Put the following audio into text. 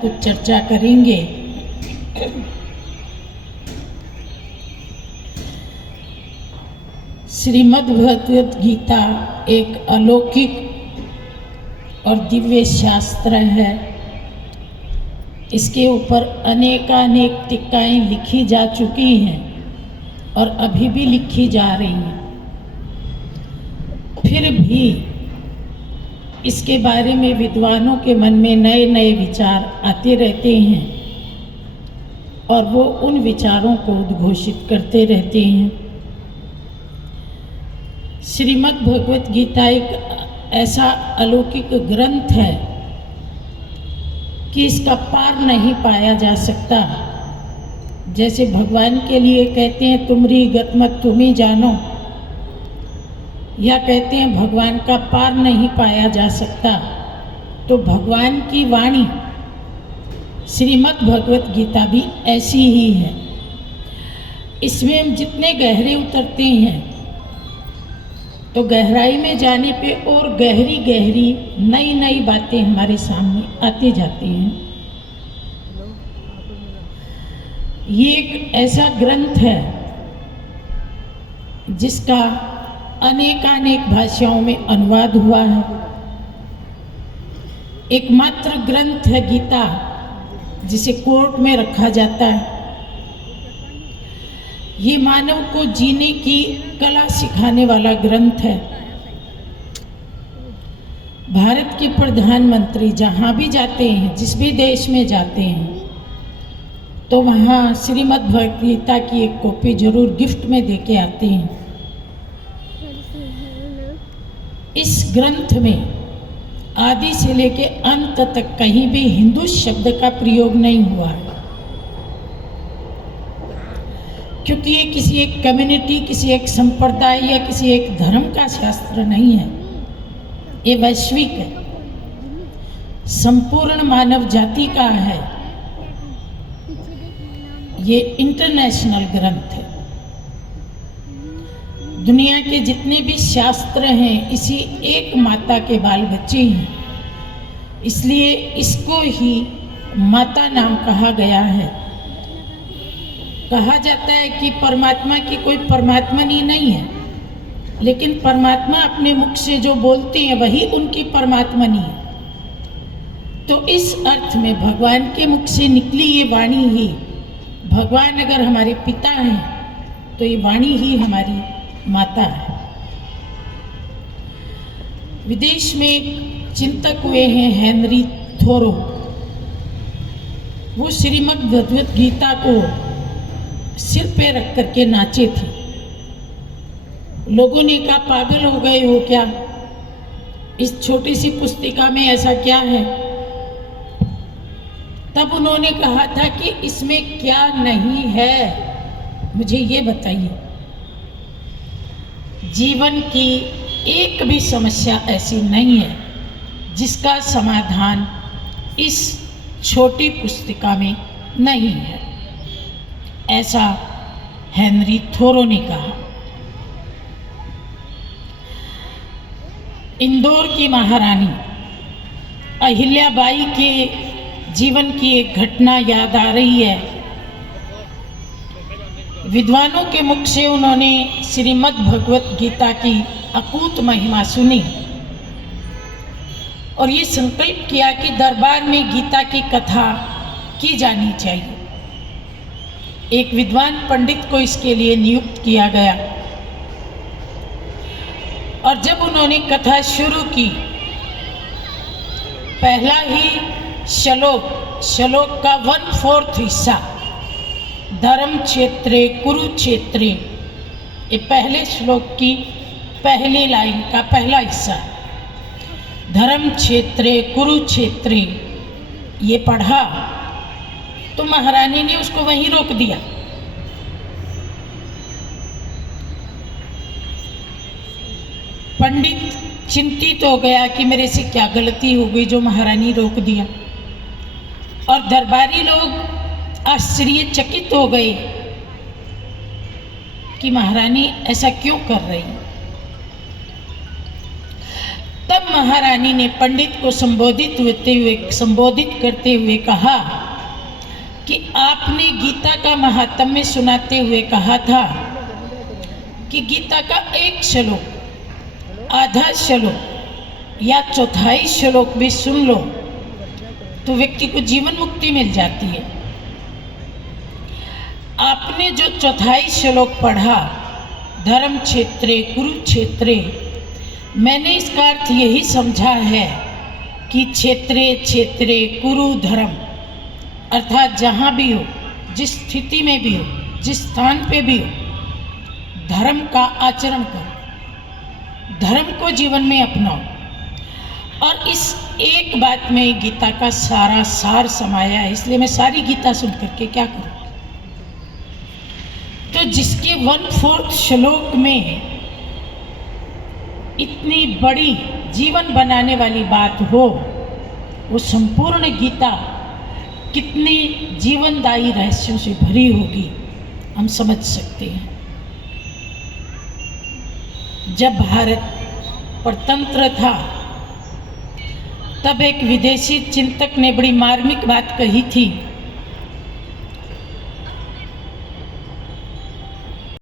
कुछ चर्चा करेंगे। श्रीमद् भगवत गीता एक अलौकिक और दिव्य शास्त्र है। इसके ऊपर अनेकानेक टीकाएं लिखी जा चुकी हैं और अभी भी लिखी जा रही हैं। फिर भी इसके बारे में विद्वानों के मन में नए नए विचार आते रहते हैं और वो उन विचारों को उद्घोषित करते रहते हैं। श्रीमद् भगवत गीता एक ऐसा अलौकिक ग्रंथ है कि इसका पार नहीं पाया जा सकता। जैसे भगवान के लिए कहते हैं तुमरी गतमत तुम ही जानो, या कहते हैं भगवान का पार नहीं पाया जा सकता, तो भगवान की वाणी श्रीमद् भगवत गीता भी ऐसी ही है। इसमें हम जितने गहरे उतरते हैं तो गहराई में जाने पे और गहरी गहरी नई नई बातें हमारे सामने आते जाती हैं। ये एक ऐसा ग्रंथ है जिसका अनेकानेक भाषाओं में अनुवाद हुआ है। एकमात्र ग्रंथ है गीता जिसे कोर्ट में रखा जाता है। ये मानव को जीने की कला सिखाने वाला ग्रंथ है। भारत के प्रधानमंत्री जहाँ भी जाते हैं, जिस भी देश में जाते हैं, तो वहाँ श्रीमद् भगवत गीता की एक कॉपी जरूर गिफ्ट में देके आते हैं। इस ग्रंथ में आदि से लेके अंत तक कहीं भी हिंदू शब्द का प्रयोग नहीं हुआ है, क्योंकि ये किसी एक कम्युनिटी, किसी एक संप्रदाय या किसी एक धर्म का शास्त्र नहीं है। ये वैश्विक है, संपूर्ण मानव जाति का है। ये इंटरनेशनल ग्रंथ है। दुनिया के जितने भी शास्त्र हैं इसी एक माता के बाल बच्चे हैं, इसलिए इसको ही माता नाम कहा गया है। कहा जाता है कि परमात्मा की कोई परमात्मनी नहीं है, लेकिन परमात्मा अपने मुख से जो बोलते हैं वही उनकी परमात्मनी है। तो इस अर्थ में भगवान के मुख से निकली ये वाणी ही, भगवान अगर हमारे पिता हैं तो ये वाणी ही हमारी माता है। विदेश में एक चिंतक हुए हैं हेनरी थोरो। वो श्रीमद् भगवत गीता को सिर पे रख करके नाचे थे। लोगों ने कहा पागल हो गए हो क्या, इस छोटी सी पुस्तिका में ऐसा क्या है। तब उन्होंने कहा था कि इसमें क्या नहीं है, मुझे ये बताइए। जीवन की एक भी समस्या ऐसी नहीं है जिसका समाधान इस छोटी पुस्तिका में नहीं है, ऐसा हेनरी थोरो ने कहा। इंदौर की महारानी अहिल्याबाई के जीवन की एक घटना याद आ रही है। विद्वानों के मुख से उन्होंने श्रीमद् भगवत गीता की अकूत महिमा सुनी और ये संकल्प किया कि दरबार में गीता की कथा की जानी चाहिए। एक विद्वान पंडित को इसके लिए नियुक्त किया गया और जब उन्होंने कथा शुरू की, पहला ही श्लोक का 1/4 हिस्सा धर्म क्षेत्रे कुरुक्षेत्रे, ये पहले श्लोक की पहली लाइन का पहला हिस्सा, धर्म क्षेत्रे कुरुक्षेत्रे, ये पढ़ा तो महारानी ने उसको वहीं रोक दिया। पंडित चिंतित हो गया कि मेरे से क्या गलती हो गई जो महारानी रोक दिया, और दरबारी लोग आश्चर्यचकित हो गए कि महारानी ऐसा क्यों कर रही। तब तब महारानी ने पंडित को संबोधित करते हुए कहा कि आपने गीता का महात्म्य सुनाते हुए कहा था कि गीता का एक श्लोक, आधा श्लोक या चौथाई श्लोक भी सुन लो तो व्यक्ति को जीवन मुक्ति मिल जाती है। आपने जो चौथाई श्लोक पढ़ा, धर्म क्षेत्रे कुरुक्षेत्रे, मैंने इसका अर्थ यही समझा है कि क्षेत्रे क्षेत्रे कुरु धर्म, अर्थात जहाँ भी हो, जिस स्थिति में भी हो, जिस स्थान पे भी हो, धर्म का आचरण करो, धर्म को जीवन में अपनाओ। और इस एक बात में गीता का सारा सार समाया है, इसलिए मैं सारी गीता सुन करके क्या करूँ। तो जिसके 1/4 श्लोक में इतनी बड़ी जीवन बनाने वाली बात हो, वो संपूर्ण गीता कितने जीवनदायी रहस्यों से भरी होगी, हम समझ सकते हैं। जब भारत परतंत्र था तब एक विदेशी चिंतक ने बड़ी मार्मिक बात कही थी